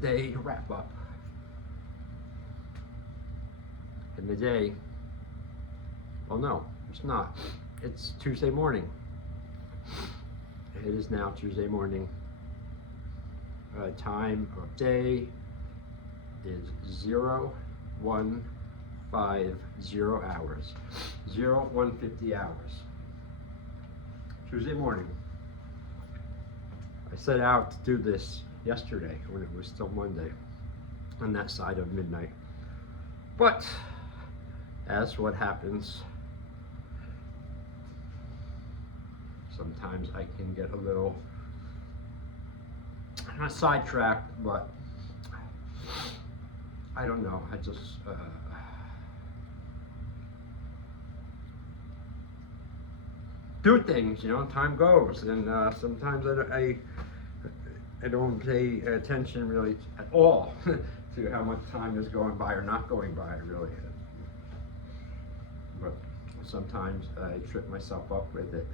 day wrap up. And the day, well, no, it's not. It's Tuesday morning. It is now Tuesday morning. Time of day is 0150 hours. 0150 hours. Tuesday morning. I set out to do this yesterday when it was still Monday, on that side of midnight. But, as what happens, sometimes I can get a little, not sidetracked, but I don't know, I just, do things, you know, time goes, and sometimes I don't pay attention really at all to how much time is going by or not going by, really. But sometimes I trip myself up with it.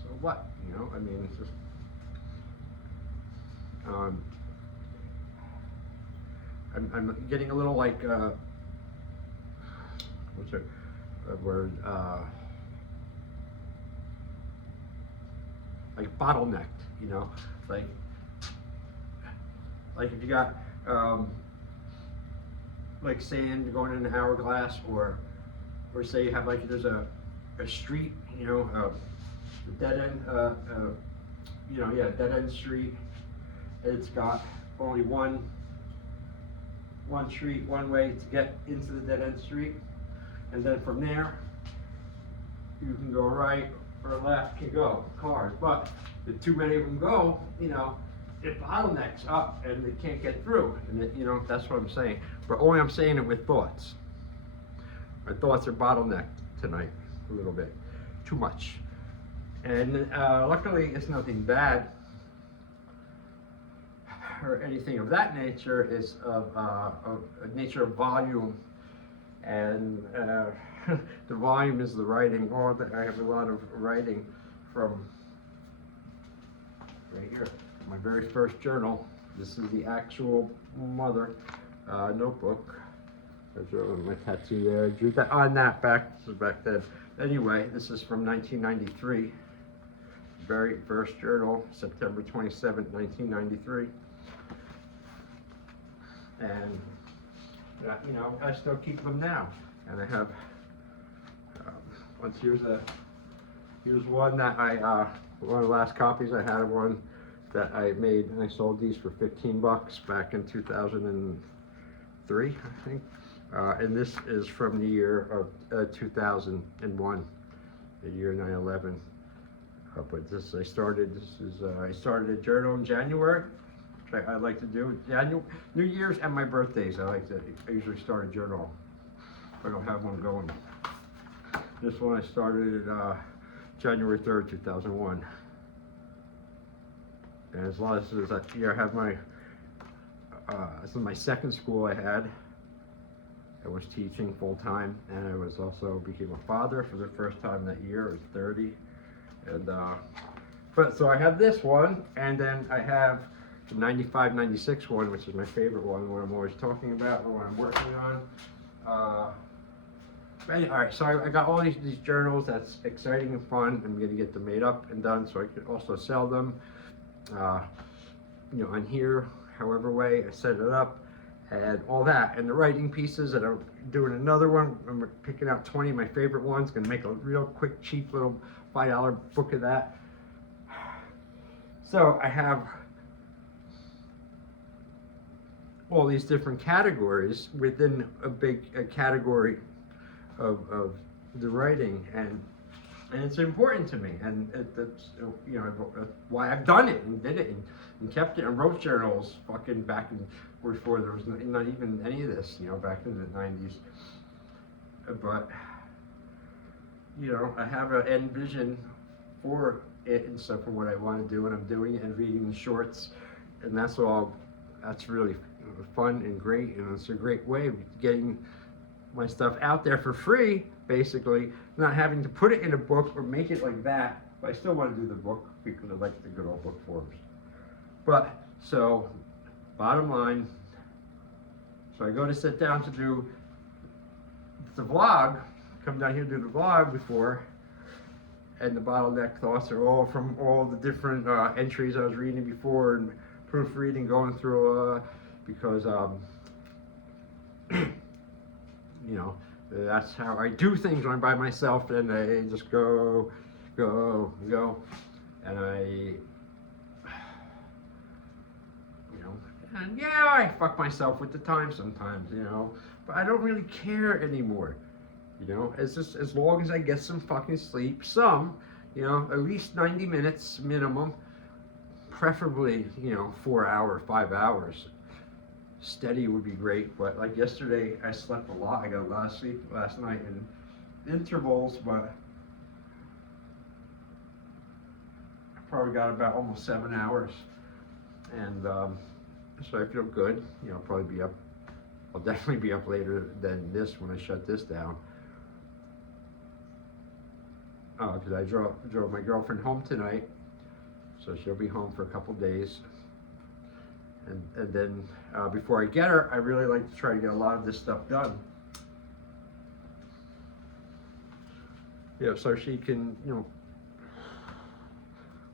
So what, you know, I mean, it's just, I'm getting a little like, what's it? Word, like bottlenecked, you know, like if you got like sand going in an hourglass, or say you have like there's a street, you know, a dead end, you know, yeah, dead end street. It's got only one street, one way to get into the dead end street. And then from there, you can go right or left, can go, cars. But if too many of them go, you know, it bottlenecks up and they can't get through. And it, you know, that's what I'm saying. But only I'm saying it with thoughts. My thoughts are bottlenecked tonight a little bit, too much. And luckily it's nothing bad or anything of that nature. It's of a nature of volume. And the volume is the writing. Oh, I have a lot of writing from right here, my very first journal. This is the actual mother notebook. There's my tattoo there. I drew that on that back then. Anyway, this is from 1993. Very first journal, September 27th, 1993. And you know, I still keep them now, and I have. Here's one that one of the last copies I had of one that I made, and I sold these for $15 back in 2003, I think. And this is from the year of 2001, the year 9/11. But this I started a journal in January. I like to do New Year's and my birthdays. I usually start a journal if I don't have one going. This one I started January 3rd, 2001. And as long as here I have my this is my second school I had. I was teaching full time, and I was also became a father for the first time that year. I was 30, and but so I have this one, and then I have the 95, 96 one, which is my favorite one, what I'm always talking about, what I'm working on. Anyway, all right, so I got all these journals. That's exciting and fun. I'm going to get them made up and done so I can also sell them. You know, on here, however way I set it up, and all that. And the writing pieces, and I'm doing another one. I'm picking out 20 of my favorite ones. Going to make a real quick, cheap little $5 book of that. So I have all these different categories within a big category of the writing, and it's important to me, and that's you know why I've done it and did it and kept it and wrote journals fucking back in before there was not even any of this, you know, back in the 90s. But you know, I have an end vision for it and stuff, for what I want to do, and I'm doing it and reading the shorts, and that's all. That's really fun and great, and it's a great way of getting my stuff out there for free, basically, not having to put it in a book or make it like that. But I still want to do the book because I like the good old book forms. But, so, bottom line, so I go to sit down to do the vlog, come down here to do the vlog before, and the bottleneck thoughts are all from all the different entries I was reading before and proofreading, going through, because, you know, that's how I do things when I'm by myself, and I just go, and and yeah, I fuck myself with the time sometimes, but I don't really care anymore, it's just as long as I get some fucking sleep, at least 90 minutes minimum, preferably, 4 hours, 5 hours. Steady would be great, but like yesterday, I slept a lot. I got a lot of sleep last night in intervals, but I probably got about almost 7 hours, and so I feel good. I'll probably be up. I'll definitely be up later than this when I shut this down. Because I drove my girlfriend home tonight, so she'll be home for a couple days. And then before I get her, I really like to try to get a lot of this stuff done. So she can,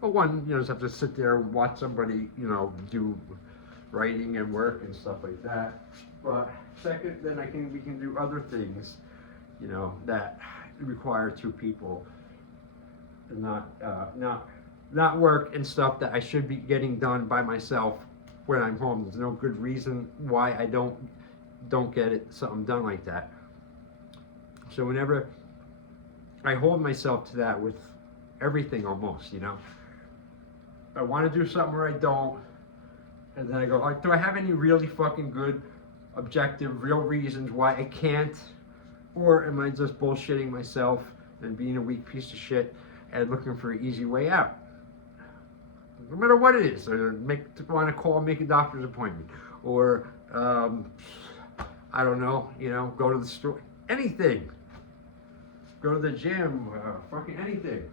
well, one, just have to sit there and watch somebody, do writing and work and stuff like that. But second, then we can do other things, that require two people, and not work and stuff that I should be getting done by myself when I'm home. There's no good reason why I don't get something done like that. So whenever I hold myself to that with everything almost, I want to do something or I don't, and then I go, like, do I have any really fucking good, objective, real reasons why I can't? Or am I just bullshitting myself and being a weak piece of shit and looking for an easy way out? No matter what it is, or make a doctor's appointment, or I don't know, go to the store, anything, go to the gym, fucking anything.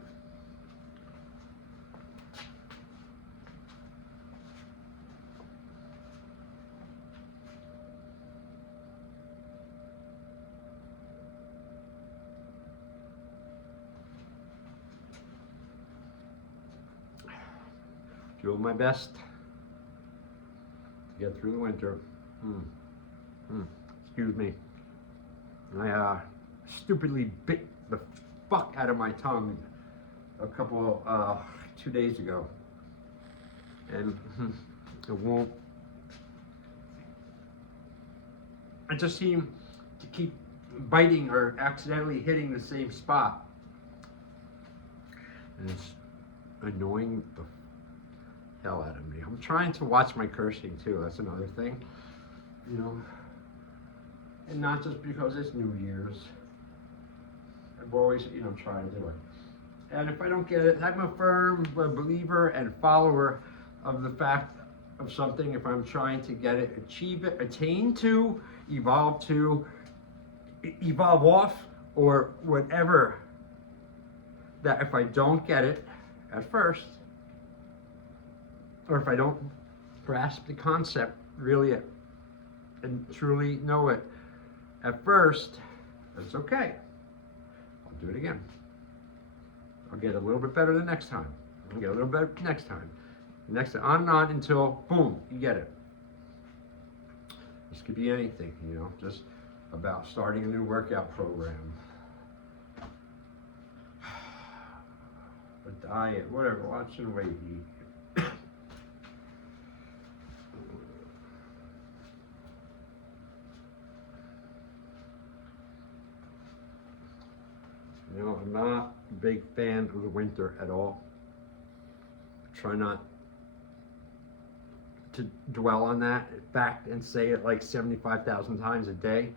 Doing my best to get through the winter. Excuse me. I stupidly bit the fuck out of my tongue a couple 2 days ago, and it won't. I just seem to keep biting or accidentally hitting the same spot, and it's annoying the hell out of me. I'm trying to watch my cursing too. That's another thing, and not just because it's New Year's. I've always, tried to do it. And if I don't get it, I'm a firm believer and follower of the fact of something. If I'm trying to get it, achieve it, attain to, evolve off, or whatever, that if I don't get it at first, or if I don't grasp the concept really and truly know it at first, it's okay. I'll do it again. I'll get a little bit better the next time. I'll get a little better next time. Next time, on and on until, boom, you get it. This could be anything, just about starting a new workout program, a diet, whatever, watching the way you eat. I'm not a big fan of the winter at all. Try not to dwell on that fact and say it like 75,000 times a day,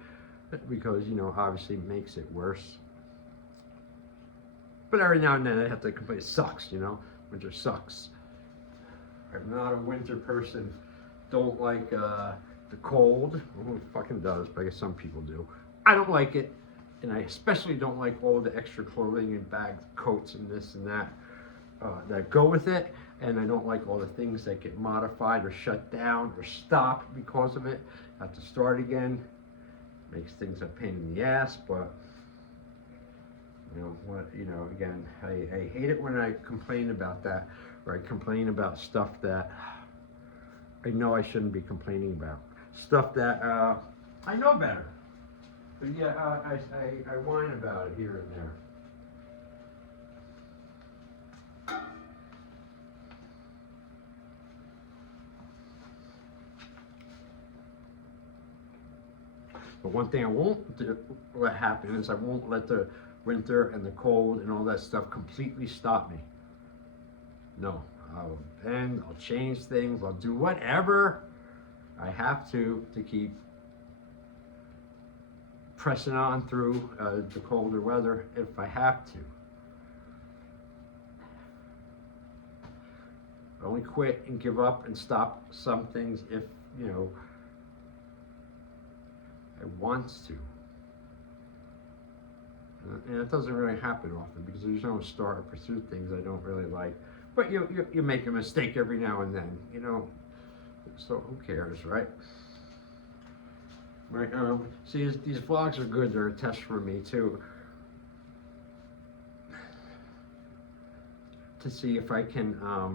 because, obviously it makes it worse. But every now and then I have to complain, it sucks, winter sucks. I'm not a winter person. Don't like the cold. Well, it fucking does, but I guess some people do. I don't like it. And I especially don't like all the extra clothing and bags, coats and this and that, that go with it. and I don't like all the things that get modified or shut down or stopped because of it. Have to start again. Makes things a pain in the ass, but again, I hate it when I complain about that, or I complain about stuff that I know I shouldn't be complaining about. Stuff that I know better. But yeah, I whine about it here and there. But one thing I won't let happen is I won't let the winter and the cold and all that stuff completely stop me. No, I'll bend, I'll change things, I'll do whatever I have to keep pressing on through the colder weather if I have to. I only quit and give up and stop some things if, I want to. And it doesn't really happen often because there's no start or pursue things I don't really like. But you make a mistake every now and then, so who cares, right? Right. See, these vlogs are good. They're a test for me too, to see if I can, I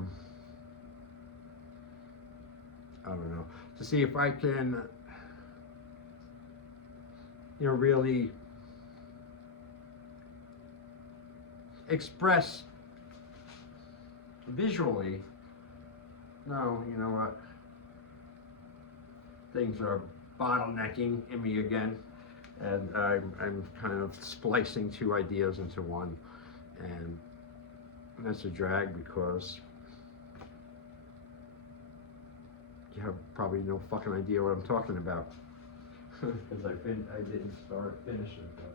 don't know, to see if I can, really express visually, no, you know what, things are bottlenecking in me again, and I'm kind of splicing two ideas into one, and that's a drag because you have probably no fucking idea what I'm talking about. Because I didn't start finishing, but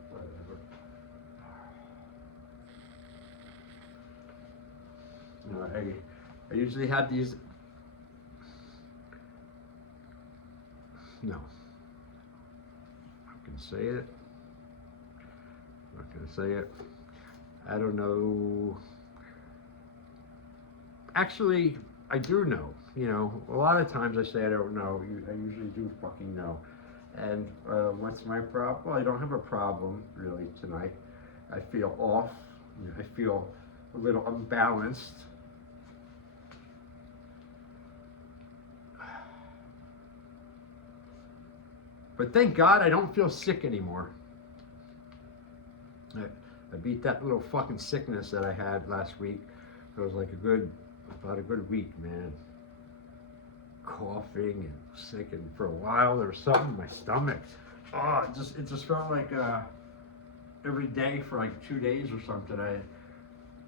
whatever. I usually have these. No, I can say it. I'm not gonna say it. I don't know. Actually, I do know. A lot of times I say I don't know. I usually do fucking know. And what's my problem? Well, I don't have a problem really tonight. I feel off. I feel a little unbalanced. But thank God I don't feel sick anymore. I beat that little fucking sickness that I had last week. It was like about a good week, man. Coughing and sick, and for a while there was something in my stomach. Oh, it just felt like every day for like 2 days or something. I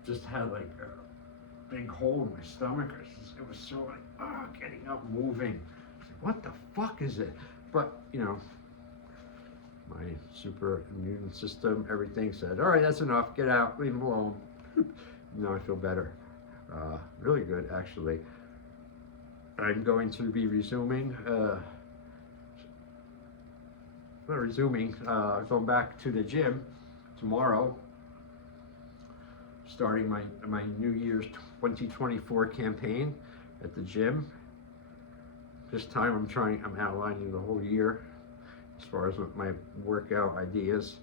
just had like a big hole in my stomach. It was so like getting up, moving. What the fuck is it? But my super immune system, everything said, all right, that's enough. Get out, leave him alone. Now I feel better. Really good, actually. I'm going to be resuming, going back to the gym tomorrow, starting my New Year's 2024 campaign at the gym. This time I'm outlining the whole year as far as my workout ideas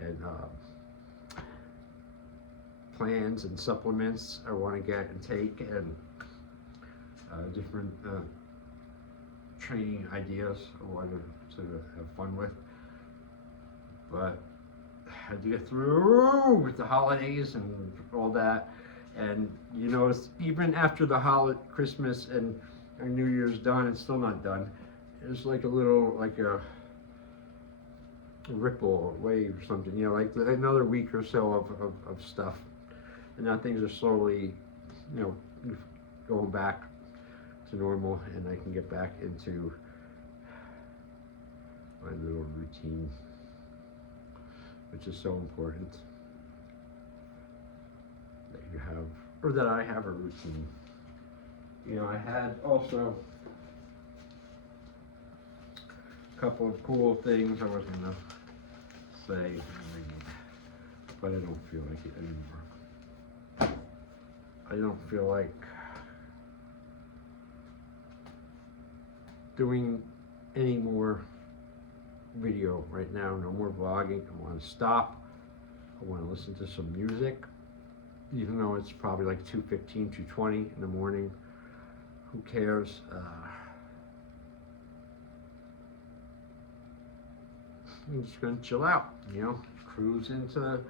and plans and supplements I want to get and take, and different training ideas I want to have fun with. But I had to get through with the holidays and all that, and even after the Christmas and New Year's done, it's still not done. It's like a ripple wave or something, like another week or so of stuff, and now things are slowly going back to normal, and I can get back into my little routine, which is so important that you have, or that I have a routine. I had also a couple of cool things I was gonna say, but I don't feel like it anymore. I don't feel like doing any more video right now, no more vlogging. I want to stop. I want to listen to some music, even though it's probably like 2:15, 2:20 in the morning. Who cares? I'm just gonna chill out, cruise into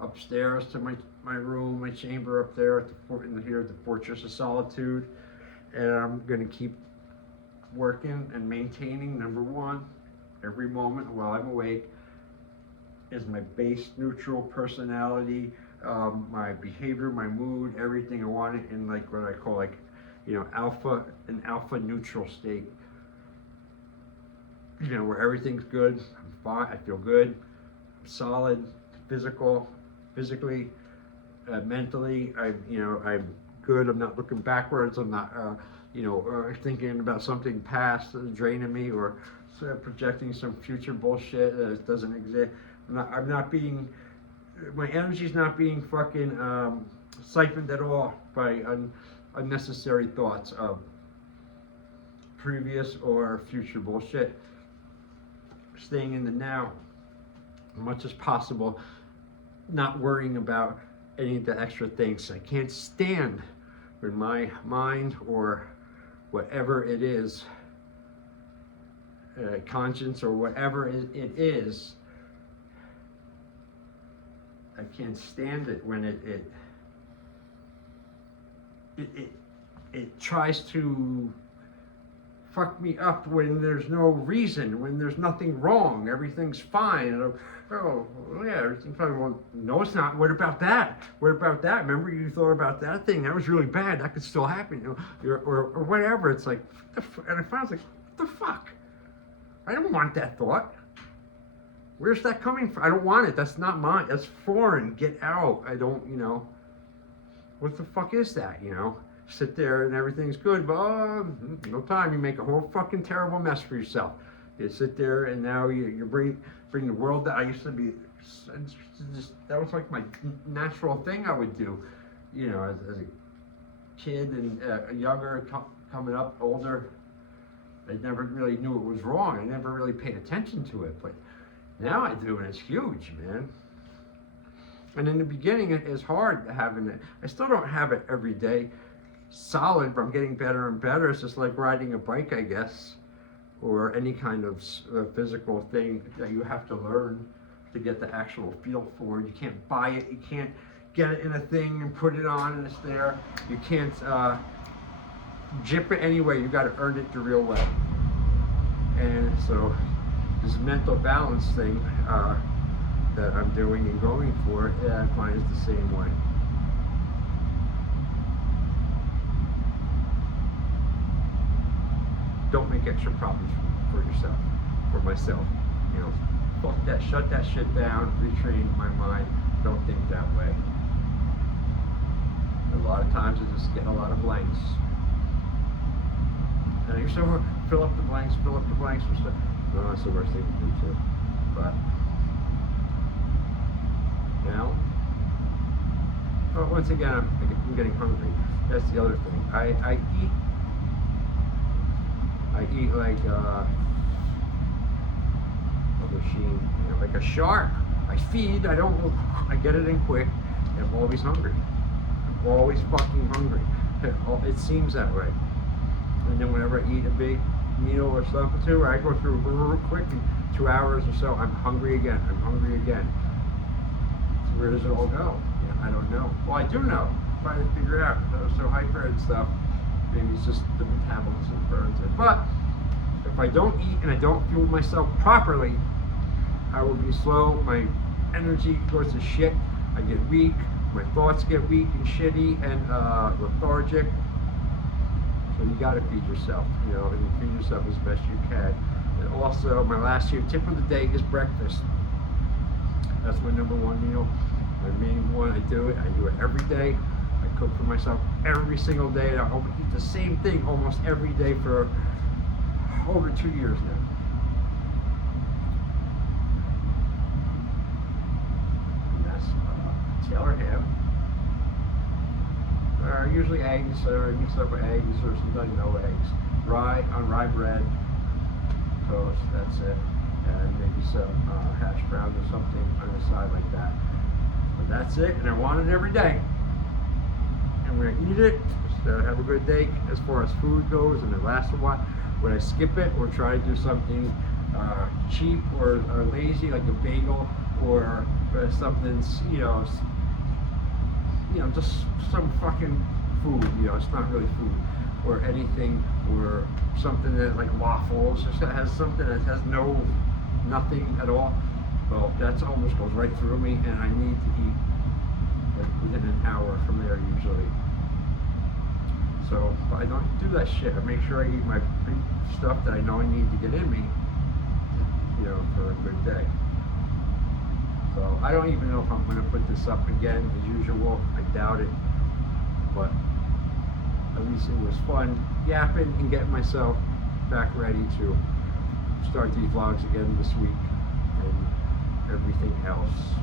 upstairs to my room, my chamber up there at the Fortress of Solitude, and I'm gonna keep working and maintaining. Number one, every moment while I'm awake is my base neutral personality, my behavior, my mood, everything. I want it in like what I call an alpha neutral state. Where everything's good, I'm fine, I feel good, I'm solid, physically, mentally, I'm good. I'm not looking backwards. I'm not, thinking about something past draining me, or projecting some future bullshit that doesn't exist. I'm not being, my energy's not being fucking siphoned at all by unnecessary thoughts of previous or future bullshit. Staying in the now as much as possible, not worrying about any of the extra things. I can't stand when my mind or whatever it is, conscience or whatever it is, I can't stand it when it tries to fuck me up when there's no reason, when there's nothing wrong, everything's fine. And oh yeah, everything's fine. Well, no, it's not. What about that? What about that? Remember you thought about that thing? That was really bad. That could still happen, or whatever. It's like, and I finally was like, what the fuck? I don't want that thought. Where's that coming from? I don't want it. That's not mine. That's foreign. Get out. I don't, what the fuck is that, Sit there and everything's good, but no time. You make a whole fucking terrible mess for yourself. You sit there and now you bring the world that I used to be. That was like my natural thing I would do, as a kid and younger, coming up, older. I never really knew it was wrong. I never really paid attention to it, but now I do, and it's huge, man. And in the beginning, it's hard having it. I still don't have it every day solid, but I'm getting better and better. It's just like riding a bike, I guess, or any kind of physical thing that you have to learn to get the actual feel for it. You can't buy it. You can't get it in a thing and put it on and it's there. You can't jip it anyway. You got to earn it the real way. And so this mental balance thing that I'm doing and going for, I find is the same way. Don't make extra problems for yourself, for myself. Fuck that, shut that shit down, retrain my mind, don't think that way. A lot of times I just get a lot of blanks. And I used to fill up the blanks for stuff. No, that's the worst thing to do too. But now, once again, I'm getting hungry. That's the other thing. I eat like a machine, like a shark. I feed, I get it in quick, and I'm always hungry. I'm always fucking hungry. It seems that way. And then whenever I eat a big meal or something too, I go through real quick, in 2 hours or so, I'm hungry again. So where does it all go? I don't know. Well, I do know. I'm trying to figure it out. I was so hyper and stuff. Maybe it's just the metabolism burns it. But if I don't eat and I don't fuel myself properly, I will be slow. My energy goes to shit. I get weak. My thoughts get weak and shitty and lethargic. So you got to feed yourself, and you feed yourself as best you can. And also, my last tip of the day is breakfast. That's my number one meal. My main one. I do it every day. I cook for myself every single day, and I eat the same thing almost every day for over 2 years now. And that's Taylor ham. Usually eggs, or I mix up with eggs, or sometimes no eggs. Rye bread, toast, that's it, and maybe some hash browns or something on the side like that. But that's it, and I want it every day. And when I eat it, just have a good day as far as food goes, and it lasts a while. When I skip it or try to do something cheap or lazy, like a bagel or something, just some fucking food, it's not really food, or anything, or something that like waffles, or has something that has nothing at all. Well, that almost goes right through me, and I need to eat like within an hour from there usually. So, but I don't do that shit. I make sure I eat my big stuff that I know I need to get in me, for a good day. So I don't even know if I'm going to put this up again as usual. I doubt it. But at least it was fun yapping and getting myself back ready to start these vlogs again this week and everything else.